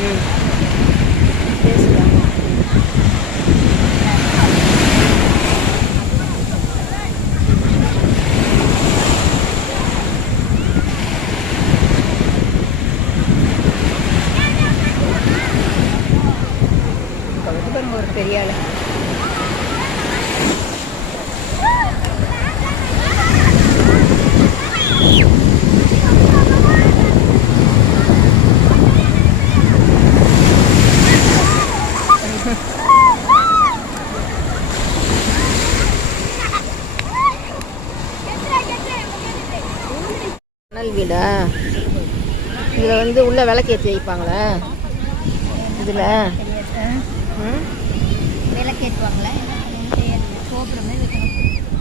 ம் பேசுகிறேன். பாருங்க ஒரு பெரிய ஆள். மணல் வீடா? இதில் வந்து உள்ள விளக்கேற்றி வைப்பாங்களே இதில் விளக்கேற்றுவாங்களா? கோபுரமே வைக்கணும்.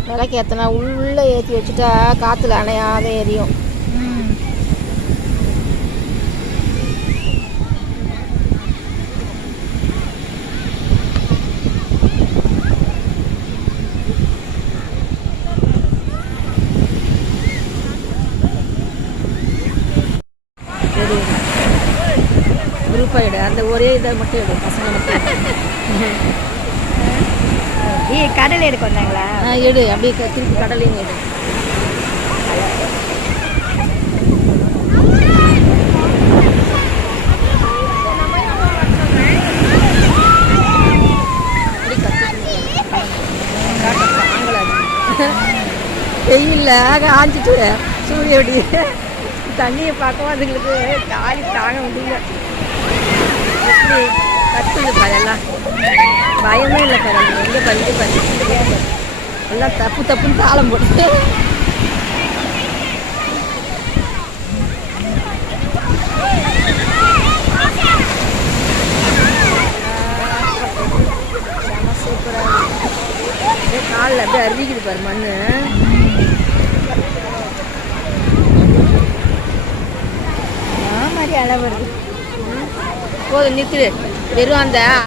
விளக்கேற்றினா உள்ளே ஏற்றி வச்சுட்டா காற்றுல அணையாத எரியும். சரி குரூப்பாக எடு, அந்த ஒரே இதை மட்டும் எடு, பசங்க மட்டும். கடல் எடுக்க வந்தாங்களா? எடு, அப்படியே திருப்பி கடலையும் எடு. வெயில்ல ஆஞ்சிட்டு சூரிய ஒடி தண்ணியை பார்க்கவும் அதுங்களுக்கு காலி தாங்க முடியல. எப்படி கத்துது பாயெல்லாம், பயமே இல்லை பாரு. எங்கே பறிஞ்சு பறிச்சு எல்லாம் தப்பு தப்புன்னு தாளம் போட்டு சூப்பராக காலில் அப்படியே அருவிக்குது பாரு மண். மாதிரி அளவு வருது. போதும் நிறுத்துடு. வெறும் அந்த